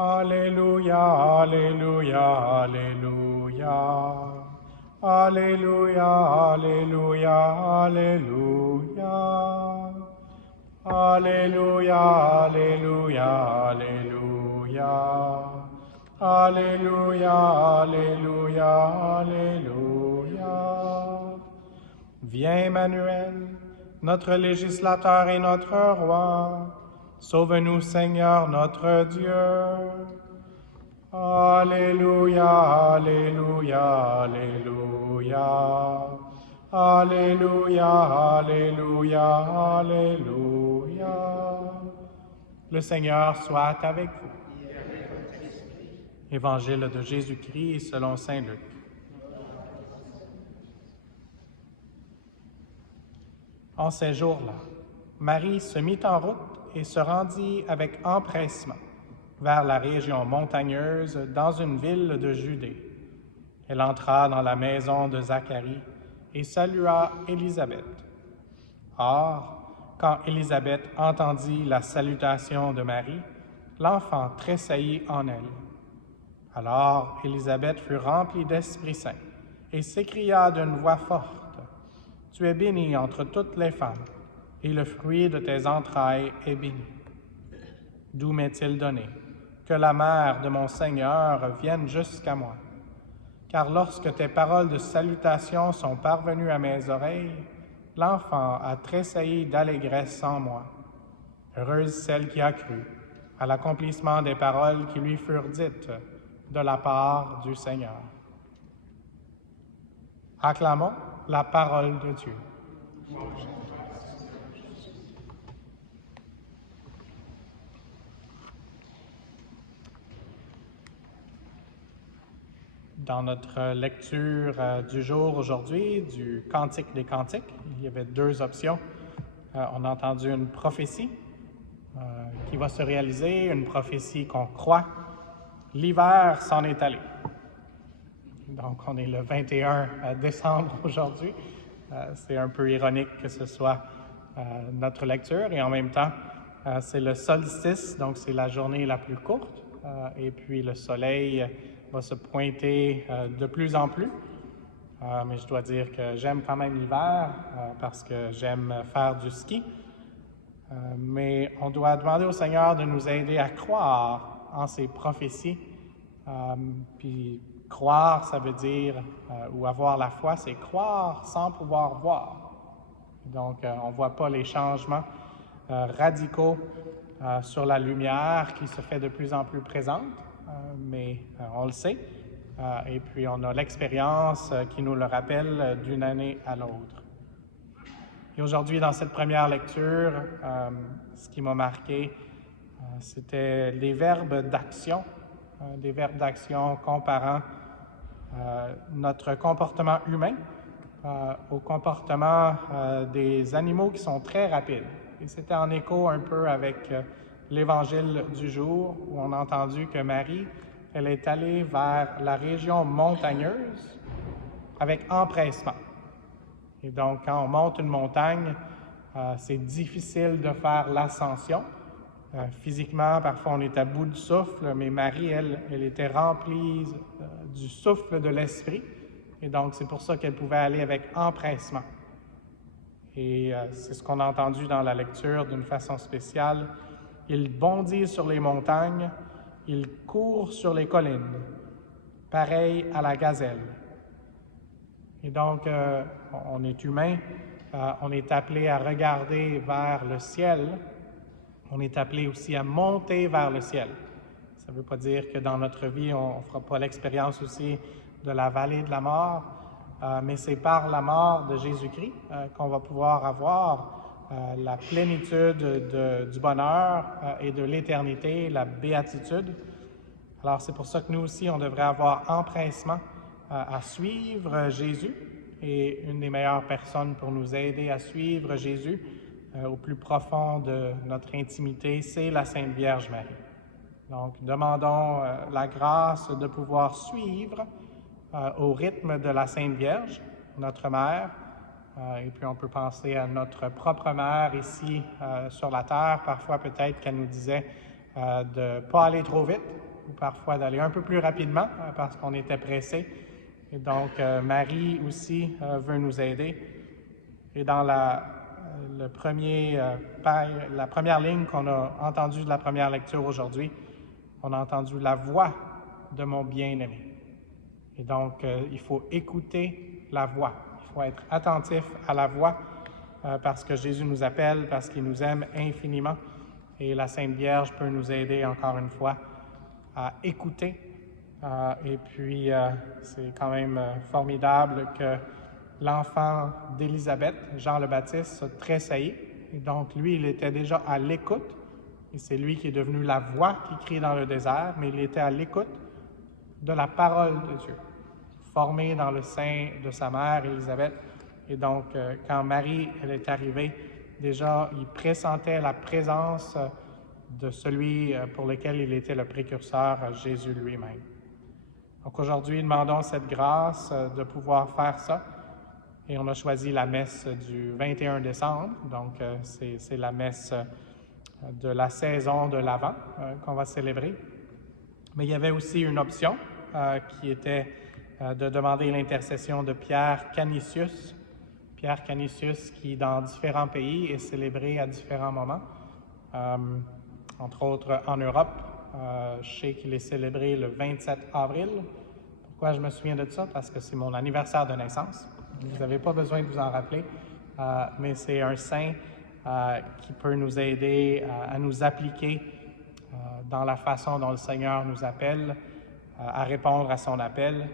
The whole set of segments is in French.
Alléluia, Alléluia, Alléluia. Alléluia, Alléluia, Alléluia. Alléluia, Alléluia, Alléluia. Alléluia, Alléluia, Alléluia. Viens, Emmanuel, notre législateur et notre roi. Sauve-nous, Seigneur notre Dieu. Alléluia, Alléluia, Alléluia. Alléluia, Alléluia, Alléluia. Le Seigneur soit avec vous. Évangile de Jésus-Christ selon saint Luc. En ces jours-là, Marie se mit en route et se rendit avec empressement vers la région montagneuse dans une ville de Judée. Elle entra dans la maison de Zacharie et salua Élisabeth. Or, quand Élisabeth entendit la salutation de Marie, l'enfant tressaillit en elle. Alors Élisabeth fut remplie d'Esprit Saint et s'écria d'une voix forte, « Tu es bénie entre toutes les femmes, et le fruit de tes entrailles est béni. D'où m'est-il donné que la mère de mon Seigneur vienne jusqu'à moi? Car lorsque tes paroles de salutation sont parvenues à mes oreilles, l'enfant a tressailli d'allégresse en moi. Heureuse celle qui a cru à l'accomplissement des paroles qui lui furent dites de la part du Seigneur. » Acclamons la parole de Dieu. Dans notre lecture du jour aujourd'hui, du Cantique des Cantiques, il y avait deux options. On a entendu une prophétie qui va se réaliser, une prophétie qu'on croit. L'hiver s'en est allé. Donc, on est le 21 décembre aujourd'hui. C'est un peu ironique que ce soit notre lecture et en même temps, c'est le solstice, donc c'est la journée la plus courte. Et puis le soleil va se pointer de plus en plus. Mais je dois dire que j'aime quand même l'hiver parce que j'aime faire du ski. Mais on doit demander au Seigneur de nous aider à croire en ses prophéties. Puis croire, ça veut dire, ou avoir la foi, c'est croire sans pouvoir voir. Donc, on ne voit pas les changements radicaux sur la lumière qui se fait de plus en plus présente, mais on le sait. Et puis, on a l'expérience qui nous le rappelle d'une année à l'autre. Et aujourd'hui, dans cette première lecture, ce qui m'a marqué, c'était les verbes d'action, des verbes d'action comparant notre comportement humain au comportement des animaux qui sont très rapides. Et c'était en écho un peu avec l'Évangile du jour où on a entendu que Marie, elle est allée vers la région montagneuse avec empressement. Et donc, quand on monte une montagne, c'est difficile de faire l'ascension. Physiquement, parfois, on est à bout de souffle, mais Marie, elle était remplie du souffle de l'Esprit. Et donc, c'est pour ça qu'elle pouvait aller avec empressement. Et c'est ce qu'on a entendu dans la lecture d'une façon spéciale. Il bondit sur les montagnes, il court sur les collines, pareil à la gazelle. Et donc, on est humain, on est appelé à regarder vers le ciel. On est appelé aussi à monter vers le ciel. Ça ne veut pas dire que dans notre vie, on ne fera pas l'expérience aussi de la vallée de la mort, mais c'est par la mort de Jésus-Christ qu'on va pouvoir avoir la plénitude du bonheur et de l'éternité, la béatitude. Alors c'est pour ça que nous aussi, on devrait avoir empressement à suivre Jésus. Et une des meilleures personnes pour nous aider à suivre Jésus au plus profond de notre intimité, c'est la Sainte Vierge Marie. Donc, demandons la grâce de pouvoir suivre au rythme de la Sainte Vierge, notre Mère. Et puis, on peut penser à notre propre Mère ici sur la terre. Parfois, peut-être qu'elle nous disait de ne pas aller trop vite, ou parfois d'aller un peu plus rapidement parce qu'on était pressé. Et donc, Marie aussi veut nous aider. Et dans la première ligne qu'on a entendue de la première lecture aujourd'hui, on a entendu la voix de mon bien-aimé. Et donc, il faut écouter la voix. Il faut être attentif à la voix parce que Jésus nous appelle, parce qu'il nous aime infiniment. Et la Sainte Vierge peut nous aider encore une fois à écouter. Et puis, c'est quand même formidable que l'enfant d'Élisabeth, Jean le Baptiste, a tressailli. Et donc, lui, il était déjà à l'écoute. Et c'est lui qui est devenu la voix qui crie dans le désert, mais il était à l'écoute de la parole de Dieu, formé dans le sein de sa mère, Élisabeth. Et donc, quand Marie, elle est arrivée, déjà, il pressentait la présence de celui pour lequel il était le précurseur, Jésus lui-même. Donc aujourd'hui, demandons cette grâce de pouvoir faire ça. Et on a choisi la messe du 21 décembre. Donc, c'est la messe de la saison de l'Avent qu'on va célébrer. Mais il y avait aussi une option qui était de demander l'intercession de Pierre Canisius. Pierre Canisius qui, dans différents pays, est célébré à différents moments. Entre autres, en Europe, je sais qu'il est célébré le 27 avril. Pourquoi je me souviens de ça? Parce que c'est mon anniversaire de naissance. Vous n'avez pas besoin de vous en rappeler, mais c'est un saint qui peut nous aider à nous appliquer dans la façon dont le Seigneur nous appelle, à répondre à son appel.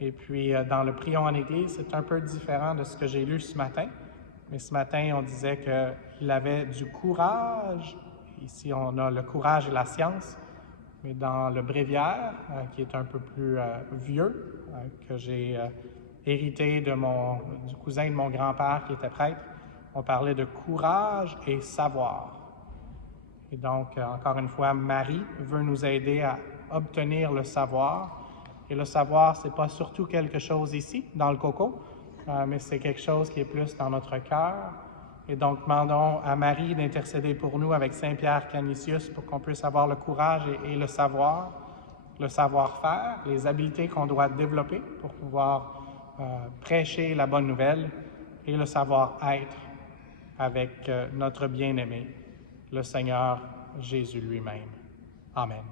Et puis, dans le Prions en Église, c'est un peu différent de ce que j'ai lu ce matin. Mais ce matin, on disait qu'il avait du courage. Ici, on a le courage et la science. Mais dans le bréviaire, qui est un peu plus vieux, que j'ai hérité du cousin de mon grand-père qui était prêtre, on parlait de courage et savoir. Et donc, encore une fois, Marie veut nous aider à obtenir le savoir. Et le savoir, ce n'est pas surtout quelque chose ici, dans le coco, mais c'est quelque chose qui est plus dans notre cœur. Et donc, demandons à Marie d'intercéder pour nous avec Saint Pierre Canisius pour qu'on puisse avoir le courage et le savoir-faire, les habiletés qu'on doit développer pour pouvoir prêcher la bonne nouvelle et le savoir-être avec notre bien-aimé, le Seigneur Jésus lui-même. Amen.